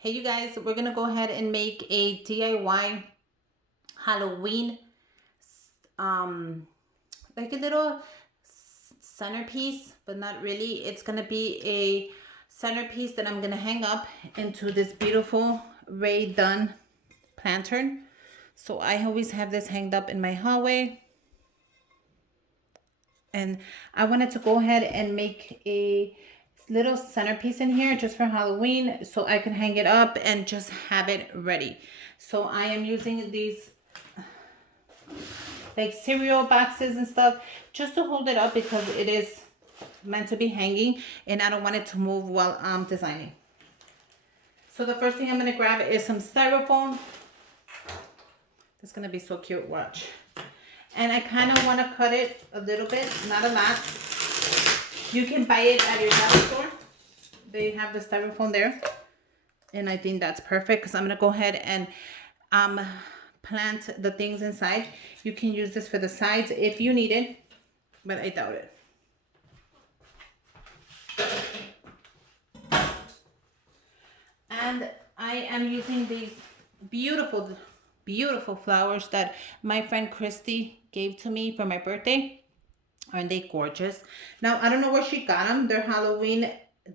Hey you guys, we're gonna go ahead and make a DIY Halloween um like a little centerpiece, but not really. It's gonna be a centerpiece that I'm gonna hang up into this beautiful Ray Dunn lantern. So I always have this hanged up in my hallway, and I wanted to go ahead and make a little centerpiece in here just for Halloween so I can hang it up and just have it ready. So I am using these like cereal boxes and stuff just to hold it up because it is meant to be hanging and I don't want it to move while I'm designing. So the first thing I'm going to grab is some styrofoam. It's going to be so cute, watch. And I kind of want to cut it a little bit, not a lot. You can buy it at your dollar store. They have the styrofoam there. And I think that's perfect because I'm going to go ahead and plant the things inside. You can use this for the sides if you need it, but I doubt it. And I am using these beautiful, beautiful flowers that my friend Christy gave to me for my birthday. Aren't they gorgeous? Now, I don't know where she got them. They're Halloween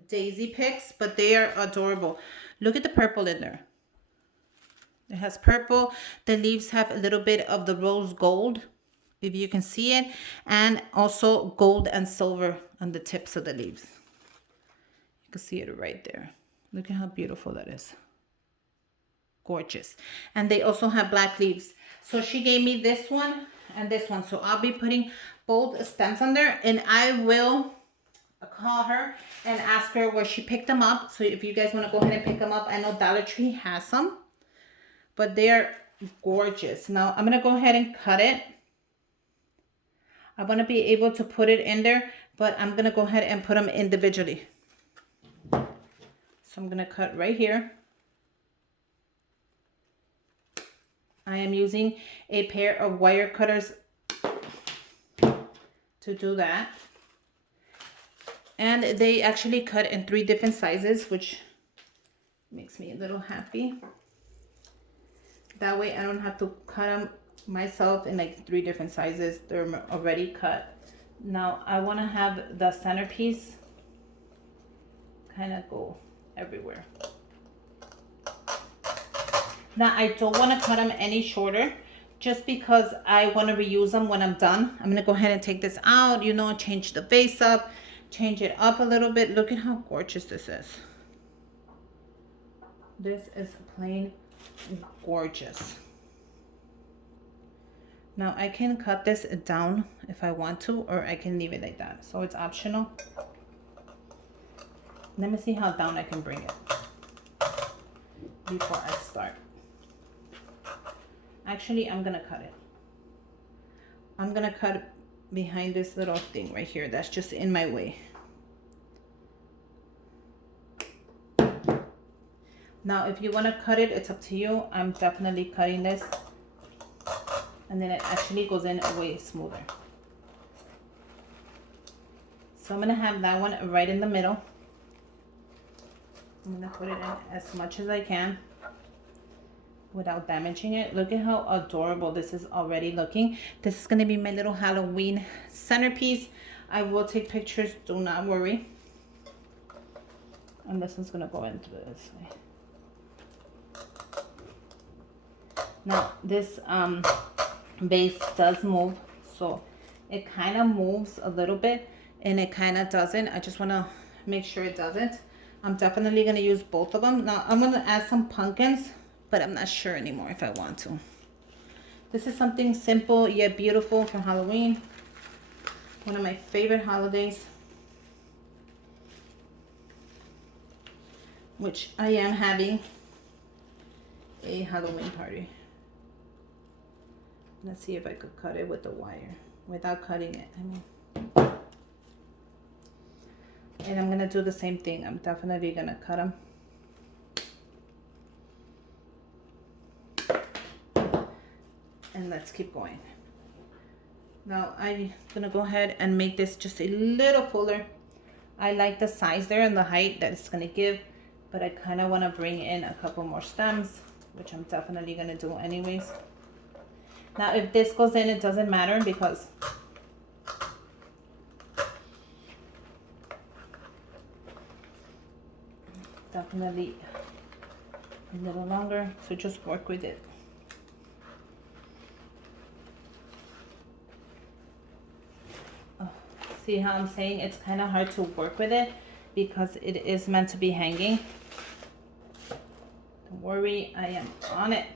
daisy picks, but they are adorable. Look at the purple in there. It has purple. The leaves have a little bit of the rose gold, if you can see it, and also gold and silver on the tips of the leaves. You can see it right there. Look at how beautiful that is. Gorgeous. And they also have black leaves. So she gave me this one and this one. So I'll be putting both stems on there, and I will call her and ask her where she picked them up. So if you guys want to go ahead and pick them up, I know Dollar Tree has some, but they're gorgeous. Now I'm going to go ahead and cut it. I want to be able to put it in there, but I'm going to go ahead and put them individually. So I'm going to cut right here. I am using a pair of wire cutters to do that. And they actually cut in 3 different sizes, which makes me a little happy. That way I don't have to cut them myself in like 3 different sizes. They're already cut. Now I want to have the centerpiece kind of go everywhere. Now I don't want to cut them any shorter just because I want to reuse them when I'm done. I'm going to go ahead and take this out, you know, change the base up, change it up a little bit. Look at how gorgeous this is. This is plain gorgeous. Now I can cut this down if I want to, or I can leave it like that. So it's optional. Let me see how down I can bring it before I start. Actually, I'm gonna cut it. I'm gonna cut behind this little thing right here. That's just in my way. Now, if you wanna cut it, it's up to you. I'm definitely cutting this. And then it actually goes in way smoother. So I'm gonna have that one right in the middle. I'm gonna put it in as much as I can without damaging it. Look at how adorable this is already looking. This is gonna be my little Halloween centerpiece. I will take pictures, do not worry. And this one's gonna go into this way. Now this base does move, so it kind of moves a little bit and it kind of doesn't. I just want to make sure it doesn't. I'm definitely going to use both of them. Now I'm going to add some pumpkins, but I'm not sure anymore if I want to. This is something simple yet beautiful for Halloween. One of my favorite holidays, which I am having a Halloween party. Let's see if I could cut it with the wire without cutting it. And I'm gonna do the same thing. I'm definitely gonna cut them. And let's keep going. Now I'm gonna go ahead and make this just a little fuller. I like the size there and the height that it's gonna give, but I kind of want to bring in a couple more stems, which I'm definitely going to do anyways. Now, if this goes in, it doesn't matter because definitely a little longer, so just work with it. Oh, see how I'm saying it's kind of hard to work with it because it is meant to be hanging. Don't worry, I am on it.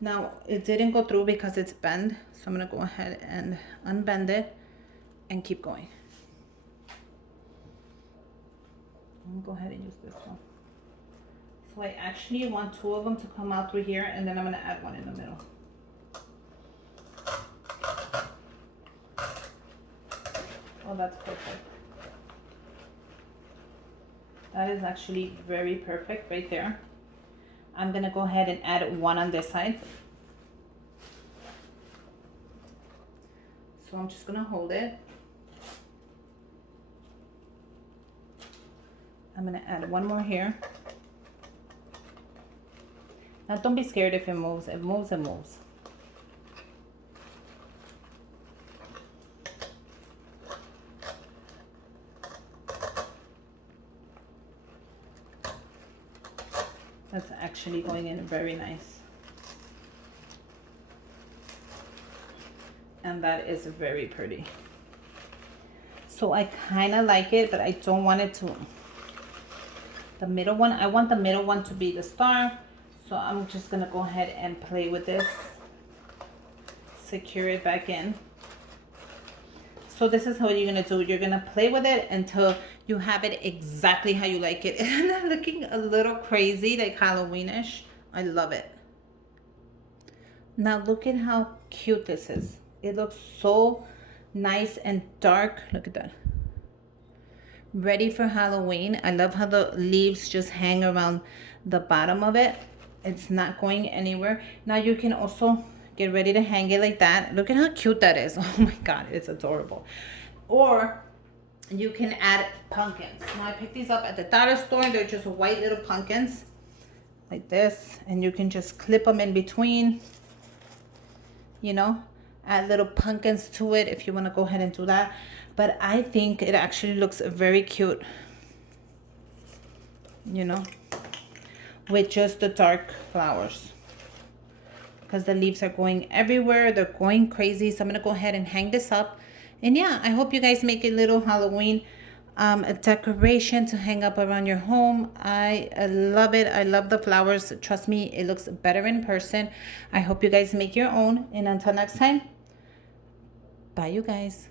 Now, it didn't go through because it's bent, so I'm going to go ahead and unbend it and keep going. I'm going to go ahead and use this one. So I actually want 2 of them to come out through here, and then I'm going to add one in the middle. Oh, that's perfect. That is actually very perfect right there. I'm going to go ahead and add one on this side. So I'm just going to hold it. I'm going to add one more here. Now don't be scared if it moves. It moves, it moves. That's actually going in very nice. And that is very pretty. So I kind of like it, but I don't want it to, the middle one, I want the middle one to be the star. So I'm just gonna go ahead and play with this. Secure it back in. So this is what you're gonna do. You're gonna play with it until you have it exactly how you like it. Isn't it looking a little crazy, like Halloweenish? I love it. Now look at how cute this is. It looks so nice and dark. Look at that. Ready for Halloween. I love how the leaves just hang around the bottom of it. It's not going anywhere. Now you can also get ready to hang it like that. Look at how cute that is. Oh my God, it's adorable. Or you can add pumpkins. Now I picked these up at the dollar store. They're just white little pumpkins like this. And you can just clip them in between, you know, add little pumpkins to it if you want to go ahead and do that. But I think it actually looks very cute, you know, with just the dark flowers, because the leaves are going everywhere. They're going crazy. So I'm going to go ahead and hang this up. And yeah, I hope you guys make a little Halloween a decoration to hang up around your home. I love it. I love the flowers. Trust me, it looks better in person. I hope you guys make your own. And until next time, bye you guys.